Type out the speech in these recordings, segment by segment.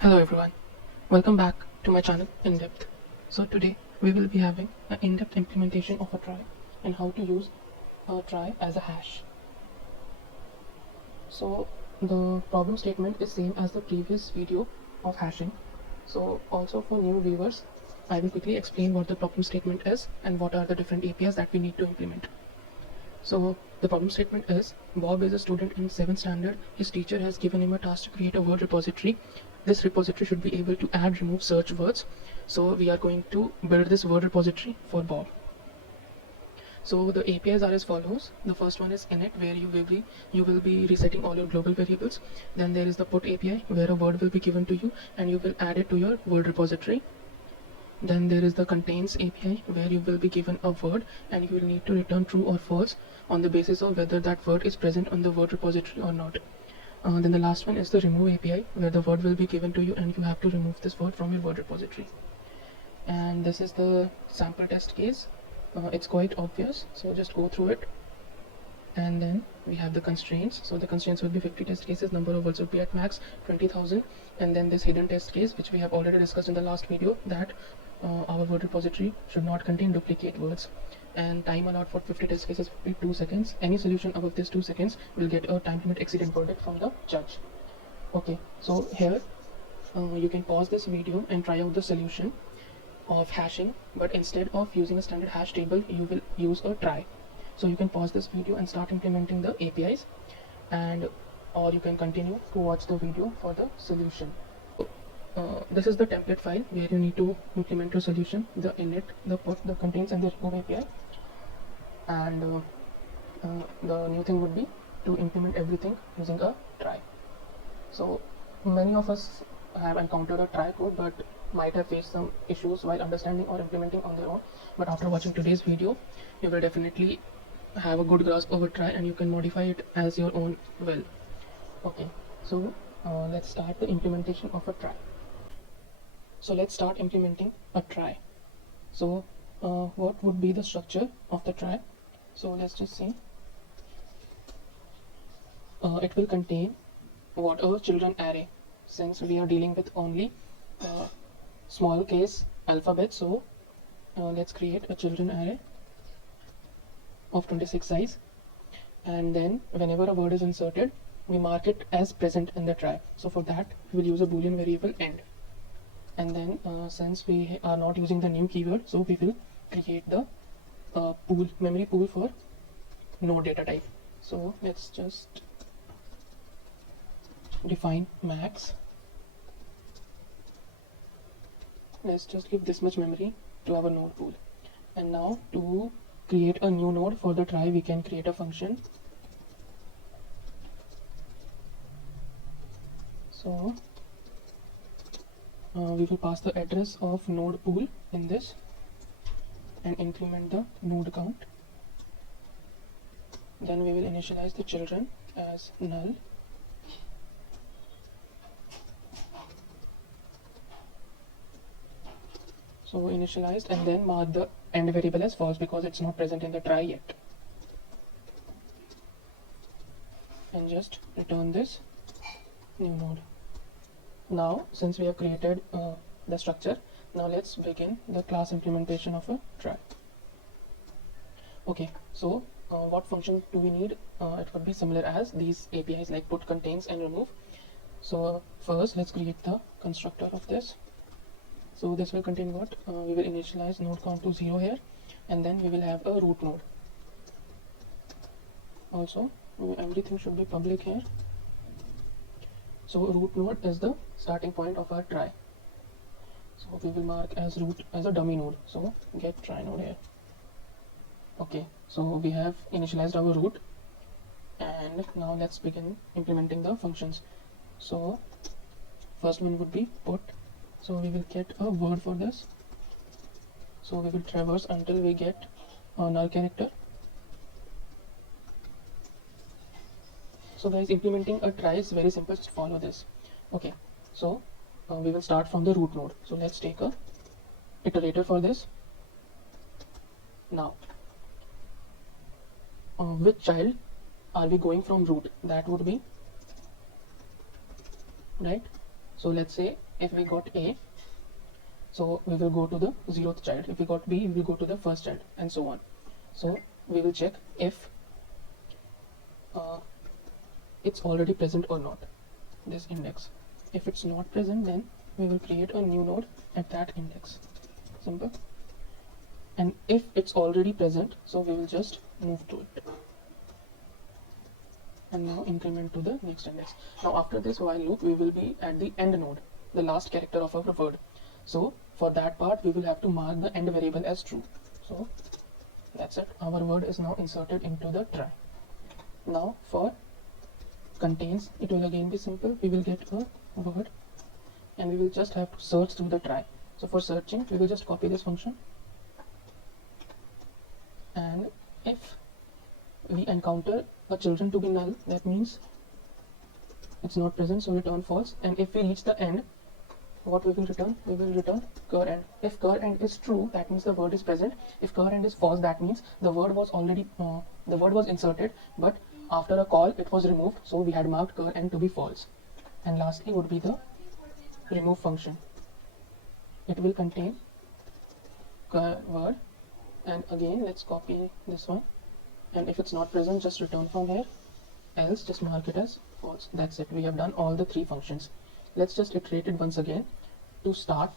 Hello everyone, welcome back to my channel In Depth. So today we will be having an in-depth implementation of a try and how to use a try as a hash. So the problem statement is same as the previous video of hashing. So also for new viewers, I will quickly explain what the problem statement is and what are the different APIs that we need to implement. So the problem statement is Bob is a student in 7th standard. His teacher has given him a task to create a word repository. This repository should be able to add, remove, search words. So we are going to build this word repository for Bob. So the APIs are as follows. The first one is init, where you will be resetting all your global variables. Then there is the put API, where a word will be given to you and you will add it to your word repository. Then there is the contains API, where you will be given a word and you will need to return true or false on the basis of whether that word is present on the word repository or not. Then the last one is the remove API, where the word will be given to you and you have to remove this word from your word repository. And this is the sample test case. It's quite obvious, so just go through it. And then we have the constraints. So the constraints will be 50 test cases, number of words will be at max 20,000, and then this hidden test case, which we have already discussed in the last video, that our word repository should not contain duplicate words, and time allowed for 50 test cases will be 2 seconds. Any solution above this 2 seconds will get a time limit exceeded verdict from the judge. Okay, so here you can pause this video and try out the solution of hashing, but instead of using a standard hash table you will use a try. So you can pause this video and start implementing the APIs, and or you can continue to watch the video for the solution. This is the template file where you need to implement your solution: the init, the put, the contains, and the remove API. And the new thing would be to implement everything using a try. So many of us have encountered a try code but might have faced some issues while understanding or implementing on their own, but after watching today's video you will definitely have a good grasp of a try and you can modify it as your own will. Okay, so let's start the implementation of a try. So let's start implementing a try. So what would be the structure of the try? So let's just say it will contain whatever children array, since we are dealing with only small case alphabet. So let's create a children array of 26 size, and then whenever a word is inserted we mark it as present in the try. So for that we will use a boolean variable end, and then since we are not using the new keyword, so we will create the memory pool for node data type. So let's just define max. Let's just give this much memory to our node pool. And now to create a new node for the try, we can create a function. So we will pass the address of node pool in this and increment the node count. Then we will initialize the children as null. So initialized, and then mark the end variable as false because it's not present in the try yet, and just return this new node. Now since we have created the structure, now let's begin the class implementation of a try. Okay, so what functions do we need? It would be similar as these APIs like put, contains, and remove. So first let's create the constructor of this. So this will contain what? We will initialize node count to 0 here, and then we will have a root node. Also everything should be public here. So root node is the starting point of our try. So we will mark as root as a dummy node. So get try node here. Okay, so we have initialized our root, and now let's begin implementing the functions. So first one would be put. So we will get a word for this. So we will traverse until we get a null character. So guys, implementing a try is very simple, just follow this. Okay, so we will start from the root node. So let's take a iterator for this. Now which child are we going from root? That would be right So let's say if we got A, so we will go to the 0th child. If we got B, we will go to the first child, and so on. So we will check if it's already present or not, this index. If it's not present, then we will create a new node at that index. Simple. And if it's already present, so we will just move to it and now increment to the next index. Now after this while loop, we will be at the end node, the last character of our word. So for that part, we will have to mark the end variable as true. So that's it, our word is now inserted into the try. Now for contains, it will again be simple. We will get a word and we will just have to search through the try. So for searching, we will just copy this function, and if we encounter a children to be null, that means it's not present, so return false. And if we reach the end, what we will return? We will return cur end. If cur end is true, that means the word is present. If cur end is false, that means the word was already the word was inserted, but after a call it was removed, so we had marked cur end to be false. And lastly would be the remove function. It will contain cur word, and again let's copy this one, and if it's not present, just return from here, else just mark it as false. That's it, we have done all the three functions. Let's just iterate it once again. To start,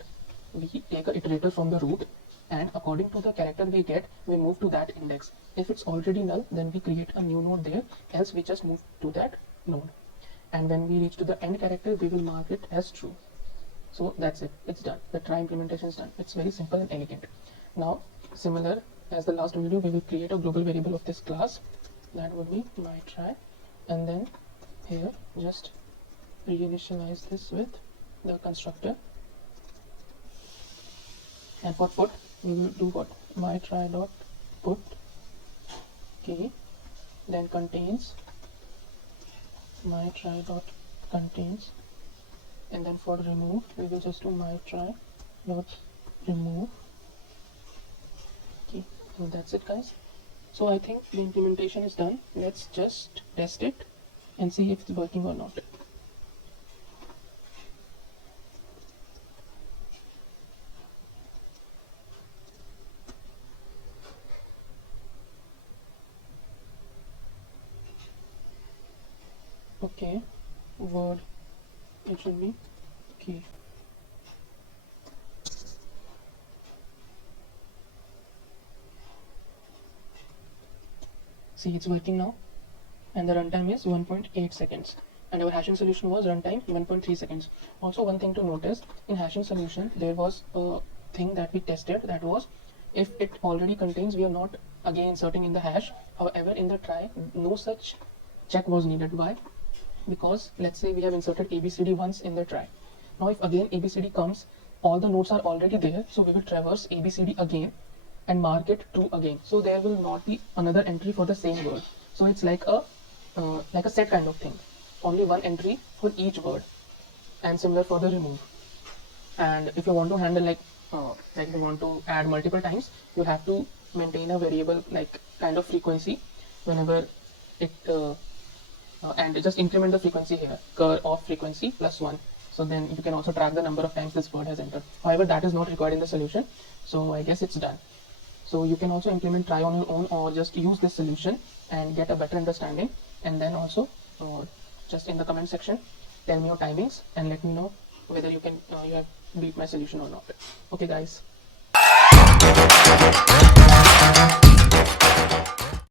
we take a iterator from the root, and according to the character we get, we move to that index. If it's already null, then we create a new node there, else we just move to that node. And when we reach to the end character, we will mark it as true. So that's it, it's done. The try implementation is done. It's very simple and elegant. Now similar as the last video, we will create a global variable of this class, that would be my try, and then here just reinitialize this with the constructor. And for put, we will do what? My try dot put key, then contains, my try dot contains, and then for remove, we will just do my try dot remove key. So that's it, guys. So I think the implementation is done. Let's just test it and see if it's working or not. Okay, word, it should be key. See, it's working now, and the runtime is 1.8 seconds, and our hashing solution was runtime 1.3 seconds. Also, one thing to notice, in hashing solution there was a thing that we tested, that was if it already contains, we are not again inserting in the hash. However, in the try, no such check was needed. Why? Because let's say we have inserted ABCD once in the try. Now if again ABCD comes, all the nodes are already there, so we will traverse ABCD again and mark it true again, so there will not be another entry for the same word. So it's like a set kind of thing, only one entry for each word. And similar for the remove. And if you want to handle like you want to add multiple times, you have to maintain a variable like kind of frequency whenever it and just increment the frequency here, cur of frequency +1. So then you can also track the number of times this word has entered. However, that is not required in the solution, so I guess it's done. So you can also implement try on your own, or just use this solution and get a better understanding. And then also just in the comment section, tell me your timings and let me know whether you can you have beat my solution or not. Okay, guys.